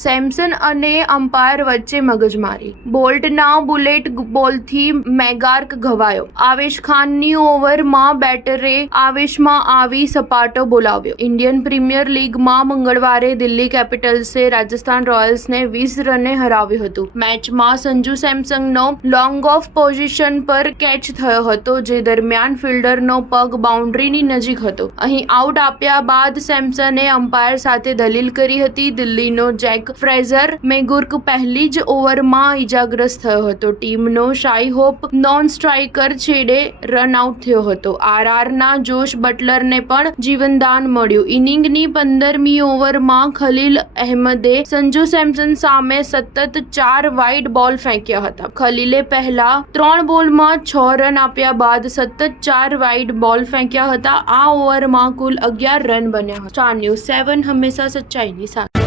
Samson અને umpire વચ્ચે મગજમારી. બોલ્ટના બુલેટ બોલથી મેગાર્ક ઘવાયો. આવેશ ખાનની ઓવરમાં બેટરે આવેશમાં આવી સપાટો બોલાવ્યો. ઇન્ડિયન પ્રીમિયર લીગમાં મંગળવારે દિલ્હી કેપિટલ્સે રાજસ્થાન રોયલ્સને 20 રને હરાવ્યું હતું. મેચમાં સંજુ સેમસનનો લોંગ ઓફ પોઝિશન પર કેચ થયો હતો, જે દરમિયાન ફિલ્ડરનો પગ બાઉન્ડ્રીની નજીક હતો. અહીં આઉટ આપ્યા બાદ સેમસને અમ્પાયર સાથે દલીલ કરી હતી. દિલ્હીનો જેક ફ્રેઝર મેગુર્ક પહેલી જ ઓવરમાં ઇજાગ્રસ્ત થયો હતો. ટીમનો શાઈ હોપ નોન સ્ટ્રાઇકર છેડે રન આઉટ થયો હતો. આરઆરના જોશ બટલરને પણ જીવનદાન મળ્યું. ઇનિંગની 15મી ઓવરમાં ખલીલ અહેમદે સંજુ સેમસન સામે સતત 4 વાઇડ બોલ ફેંક્યા હતા. ખલીલે પહેલા 3 બોલમાં 6 રન આપ્યા બાદ સતત 4 વાઇડ બોલ ફેંક્યા હતા. આ ઓવરમાં કુલ 11 રન બન્યા હતા. સ્ટાર ન્યૂઝ 7 હંમેશા સચ્ચાઈની સાથે.